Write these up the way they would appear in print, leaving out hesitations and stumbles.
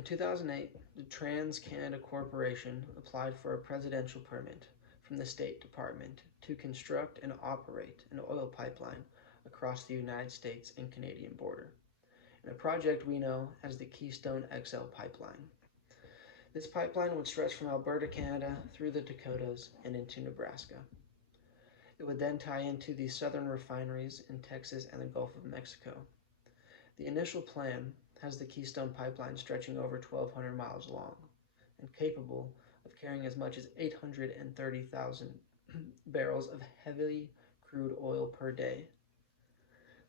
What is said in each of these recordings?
In 2008, the Trans-Canada Corporation applied for a presidential permit from the State Department to construct and operate an oil pipeline across the United States and Canadian border, in a project we know as the Keystone XL pipeline. This pipeline would stretch from Alberta, Canada, through the Dakotas and into Nebraska. It would then tie into the southern refineries in Texas and the Gulf of Mexico. The initial plan has the Keystone pipeline stretching over 1,200 miles long and capable of carrying as much as 830,000 barrels of heavy crude oil per day.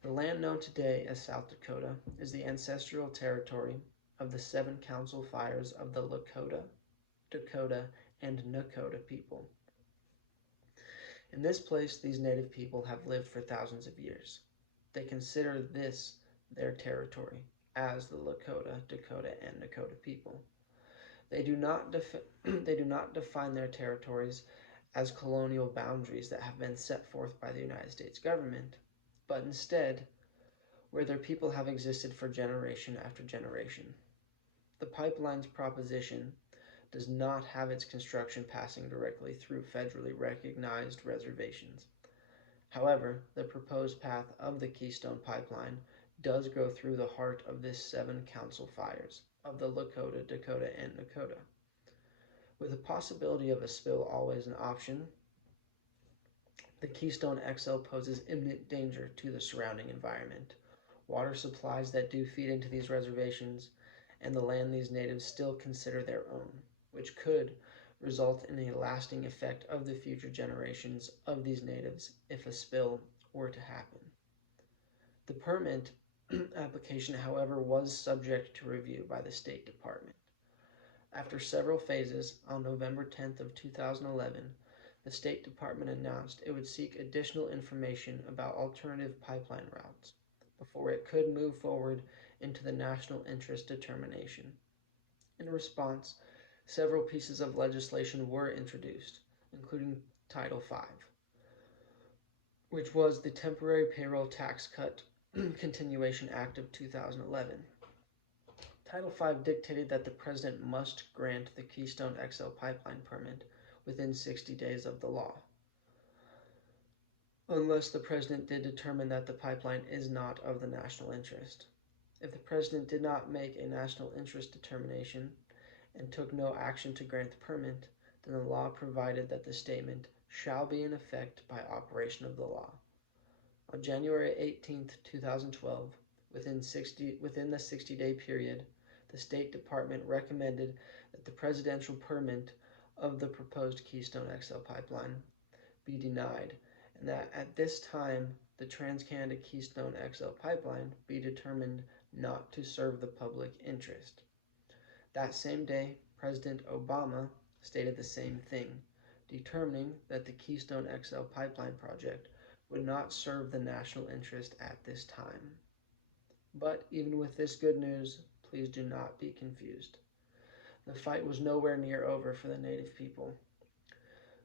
The land known today as South Dakota is the ancestral territory of the 7 council fires of the Lakota, Dakota, and Nakota people. In this place, these native people have lived for thousands of years. They consider this their territory as the Lakota, Dakota, and Nakota people. They do not define their territories as colonial boundaries that have been set forth by the United States government, but instead where their people have existed for generation after generation. The pipeline's proposition does not have its construction passing directly through federally recognized reservations. However, the proposed path of the Keystone Pipeline does go through the heart of this 7 council fires of the Lakota, Dakota, and Nakota. With the possibility of a spill always an option, the Keystone XL poses imminent danger to the surrounding environment, water supplies that do feed into these reservations, and the land these natives still consider their own, which could result in a lasting effect of the future generations of these natives if a spill were to happen. The permit application, however, was subject to review by the State Department. After several phases, on November 10th of 2011, the State Department announced it would seek additional information about alternative pipeline routes before it could move forward into the national interest determination. In response, several pieces of legislation were introduced, including Title V, which was the Temporary Payroll Tax Cut Continuation Act of 2011. Title V dictated that the President must grant the Keystone XL pipeline permit within 60 days of the law, unless the President did determine that the pipeline is not of the national interest. If the President did not make a national interest determination and took no action to grant the permit, then the law provided that the statement shall be in effect by operation of the law. On January 18, 2012, within the 60-day period, the State Department recommended that the presidential permit of the proposed Keystone XL pipeline be denied, and that at this time the Trans-Canada Keystone XL pipeline be determined not to serve the public interest. That same day, President Obama stated the same thing, determining that the Keystone XL pipeline project would not serve the national interest at this time. But even with this good news, please do not be confused. The fight was nowhere near over for the native people,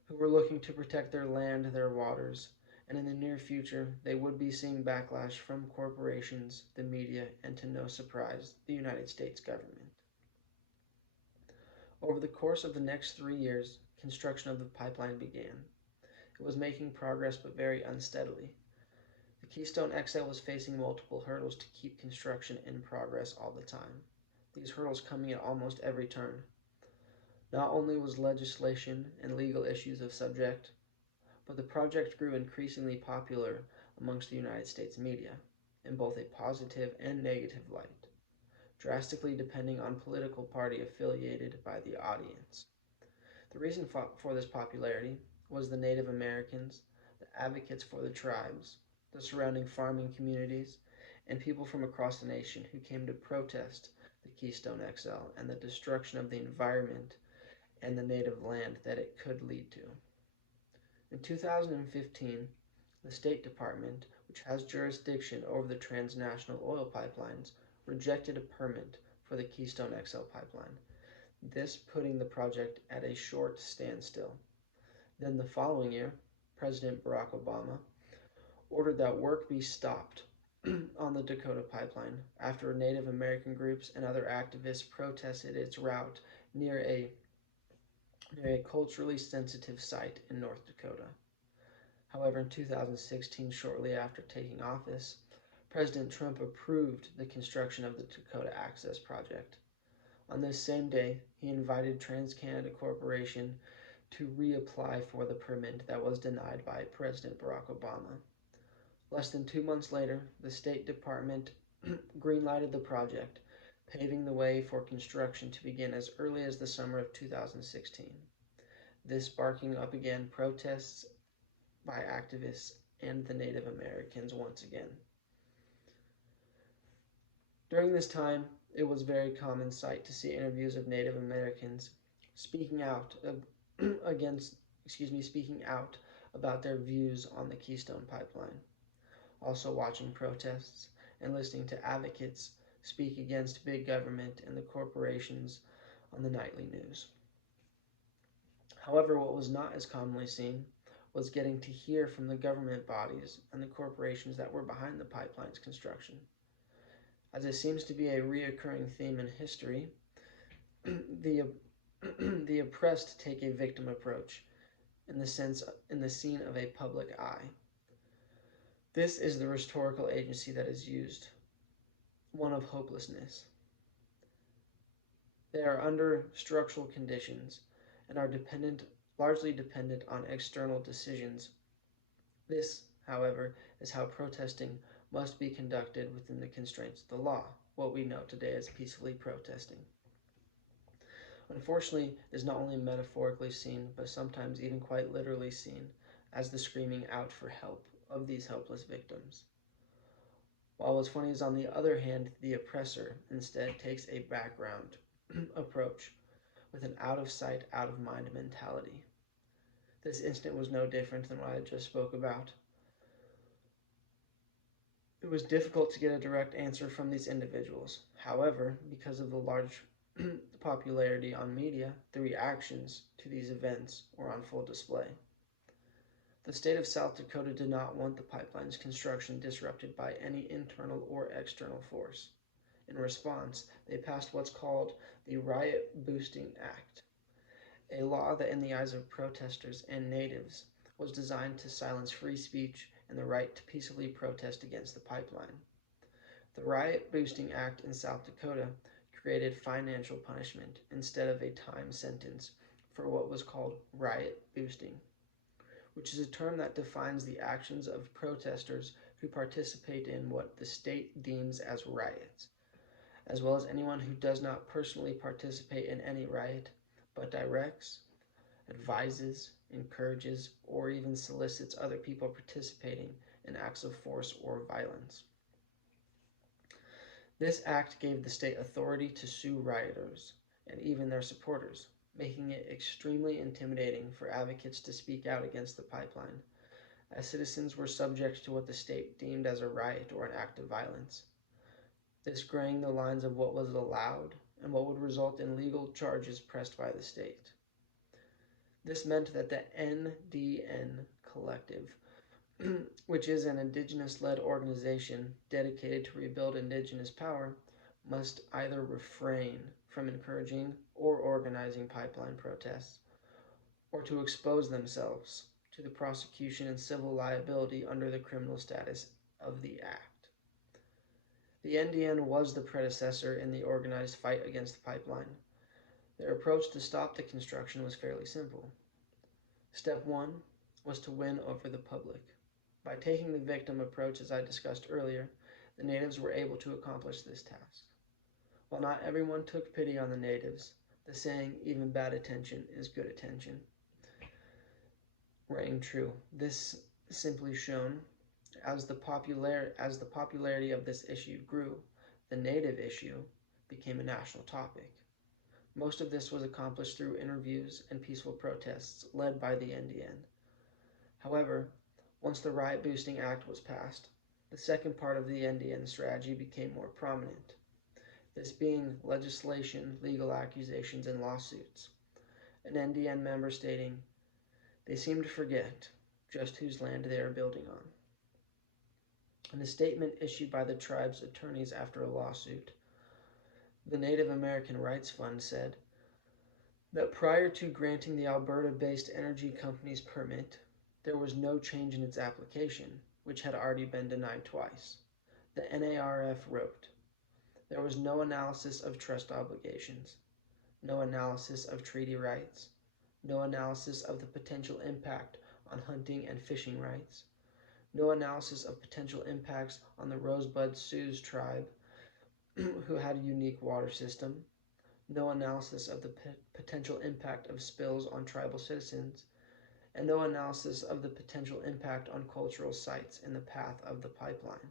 who were looking to protect their land, their waters, and in the near future, they would be seeing backlash from corporations, the media, and to no surprise, the United States government. Over the course of the next 3 years, construction of the pipeline began. It was making progress but very unsteadily. The Keystone XL was facing multiple hurdles to keep construction in progress all the time, these hurdles coming at almost every turn. Not only was legislation and legal issues of subject, but the project grew increasingly popular amongst the United States media, in both a positive and negative light, drastically depending on political party affiliated by the audience. The reason for this popularity was the Native Americans, the advocates for the tribes, the surrounding farming communities, and people from across the nation who came to protest the Keystone XL and the destruction of the environment and the native land that it could lead to. In 2015, the State Department, which has jurisdiction over the transnational oil pipelines, rejected a permit for the Keystone XL pipeline, this putting the project at a short standstill. Then the following year, President Barack Obama ordered that work be stopped on the Dakota Pipeline after Native American groups and other activists protested its route near a, near a culturally sensitive site in North Dakota. However, in 2016, shortly after taking office, President Trump approved the construction of the Dakota Access Project. On this same day, he invited TransCanada Corporation to reapply for the permit that was denied by President Barack Obama. Less than 2 months later, the State Department greenlighted the project, paving the way for construction to begin as early as the summer of 2016. This sparking up again protests by activists and the Native Americans once again. During this time, it was a very common sight to see interviews of Native Americans speaking out speaking out about their views on the Keystone Pipeline. Also watching protests and listening to advocates speak against big government and the corporations on the nightly news. However, what was not as commonly seen was getting to hear from the government bodies and the corporations that were behind the pipeline's construction. As it seems to be a reoccurring theme in history, the the oppressed take a victim approach in the scene of a public eye. This is the rhetorical agency that is used, one of hopelessness. They are under structural conditions and are largely dependent on external decisions. This, however, is how protesting must be conducted within the constraints of the law, what we know today as peacefully protesting. Unfortunately, it is not only metaphorically seen, but sometimes even quite literally seen as the screaming out for help of these helpless victims. While what's funny is, on the other hand, the oppressor instead takes a background approach with an out-of-sight, out-of-mind mentality. This incident was no different than what I just spoke about. It was difficult to get a direct answer from these individuals. However, because of the large popularity on media, the reactions to these events were on full display. The state of South Dakota did not want the pipeline's construction disrupted by any internal or external force. In response, they passed what's called the Riot Boosting Act, a law that, in the eyes of protesters and natives, was designed to silence free speech and the right to peacefully protest against the pipeline. The Riot Boosting Act in South Dakota created financial punishment instead of a time sentence for what was called riot boosting, which is a term that defines the actions of protesters who participate in what the state deems as riots, as well as anyone who does not personally participate in any riot, but directs, advises, encourages, or even solicits other people participating in acts of force or violence. This act gave the state authority to sue rioters and even their supporters, making it extremely intimidating for advocates to speak out against the pipeline, as citizens were subject to what the state deemed as a riot or an act of violence. This graying the lines of what was allowed and what would result in legal charges pressed by the state. This meant that the NDN Collective, which is an Indigenous-led organization dedicated to rebuild Indigenous power, must either refrain from encouraging or organizing pipeline protests, or to expose themselves to the prosecution and civil liability under the criminal status of the Act. The NDN was the predecessor in the organized fight against the pipeline. Their approach to stop the construction was fairly simple. Step one was to win over the public. By taking the victim approach, as I discussed earlier, the natives were able to accomplish this task. While not everyone took pity on the natives, the saying, even bad attention is good attention, rang true. This simply shown, as the popularity of this issue grew, the native issue became a national topic. Most of this was accomplished through interviews and peaceful protests led by the NDN. However, once the Riot Boosting Act was passed, the second part of the NDN strategy became more prominent, this being legislation, legal accusations, and lawsuits. An NDN member stating, "They seem to forget just whose land they are building on." In a statement issued by the tribe's attorneys after a lawsuit, the Native American Rights Fund said that prior to granting the Alberta-based energy company's permit, there was no change in its application, which had already been denied twice. The NARF wrote, "There was no analysis of trust obligations, no analysis of treaty rights, no analysis of the potential impact on hunting and fishing rights, no analysis of potential impacts on the Rosebud Sioux tribe, who had a unique water system, no analysis of the potential impact of spills on tribal citizens, and no analysis of the potential impact on cultural sites in the path of the pipeline,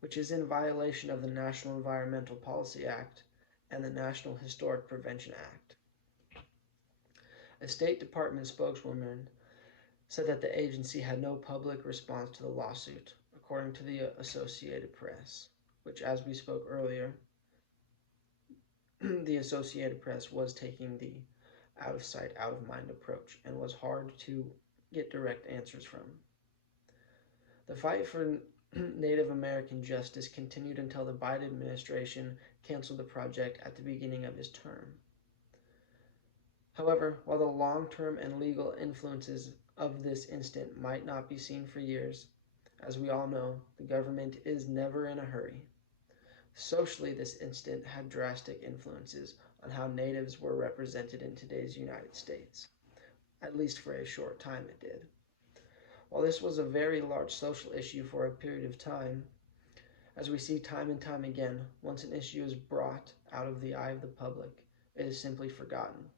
which is in violation of the National Environmental Policy Act and the National Historic Prevention Act." A State Department spokeswoman said that the agency had no public response to the lawsuit, according to the Associated Press, which, as we spoke earlier, the Associated Press was taking the out of sight, out of mind approach and was hard to get direct answers from. The fight for Native American justice continued until the Biden administration canceled the project at the beginning of his term. However, while the long-term and legal influences of this incident might not be seen for years, as we all know, the government is never in a hurry. Socially, this incident had drastic influences on how natives were represented in today's United States. At least for a short time it did. While this was a very large social issue for a period of time, as we see time and time again, once an issue is brought out of the eye of the public, it is simply forgotten.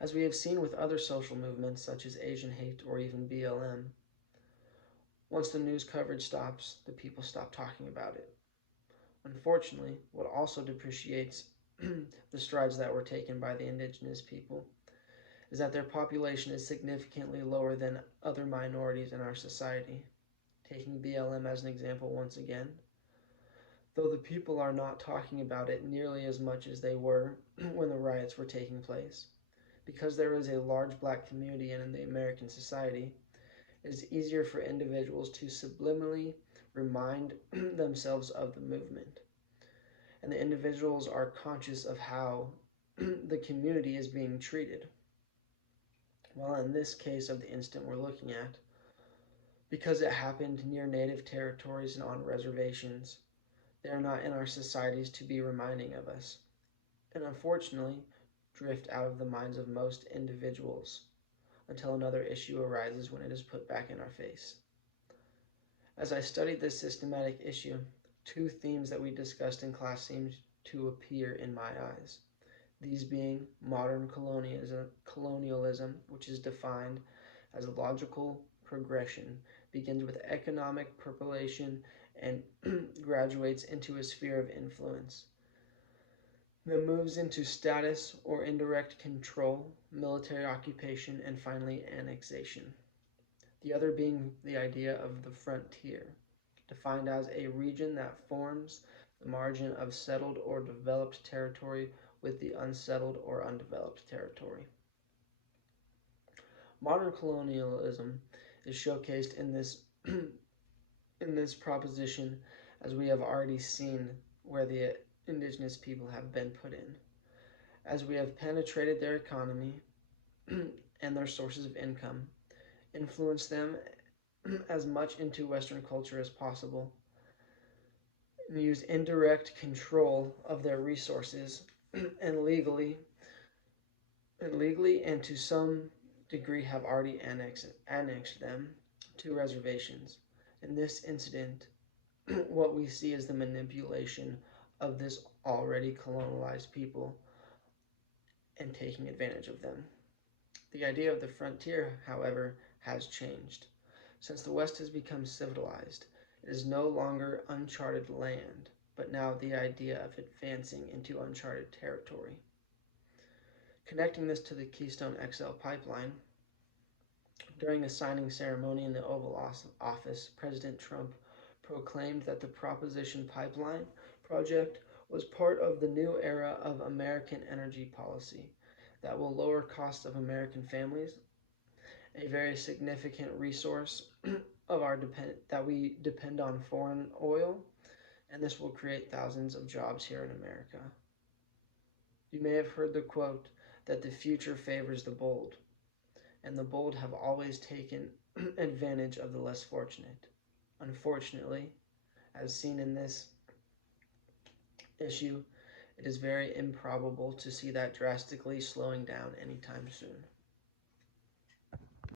As we have seen with other social movements such as Asian hate or even BLM, once the news coverage stops, the people stop talking about it. Unfortunately, what also depreciates the strides that were taken by the indigenous people is that their population is significantly lower than other minorities in our society. Taking BLM as an example once again, though the people are not talking about it nearly as much as they were when the riots were taking place. Because there is a large black community in the American society, it is easier for individuals to subliminally remind themselves of the movement. And the individuals are conscious of how the community is being treated. While in this case of the incident we're looking at, because it happened near native territories and on reservations, they are not in our societies to be reminding of us, and unfortunately drift out of the minds of most individuals until another issue arises when it is put back in our face. As I studied this systematic issue, two themes that we discussed in class seemed to appear in my eyes. These being modern colonialism, which is defined as a logical progression, begins with economic population and graduates into a sphere of influence, then moves into status or indirect control, military occupation, and finally annexation. The other being the idea of the frontier, defined as a region that forms the margin of settled or developed territory with the unsettled or undeveloped territory. Modern colonialism is showcased in this proposition, as we have already seen where the indigenous people have been put in, as we have penetrated their economy and their sources of income, influenced them as much into Western culture as possible, and use indirect control of their resources and legally and to some degree have already annexed them to reservations. In this incident, what we see is the manipulation of this already colonialized people and taking advantage of them. The idea of the frontier, however, has changed. Since the West has become civilized, it is no longer uncharted land, but now the idea of advancing into uncharted territory. Connecting this to the Keystone XL pipeline, during a signing ceremony in the Oval Office, President Trump proclaimed that the Proposition Pipeline project was part of the new era of American energy policy that will lower costs of American families, a very significant resource that we depend on foreign oil, and this will create thousands of jobs here in America. You may have heard the quote that the future favors the bold, and the bold have always taken advantage of the less fortunate. Unfortunately, as seen in this issue, it is very improbable to see that drastically slowing down anytime soon.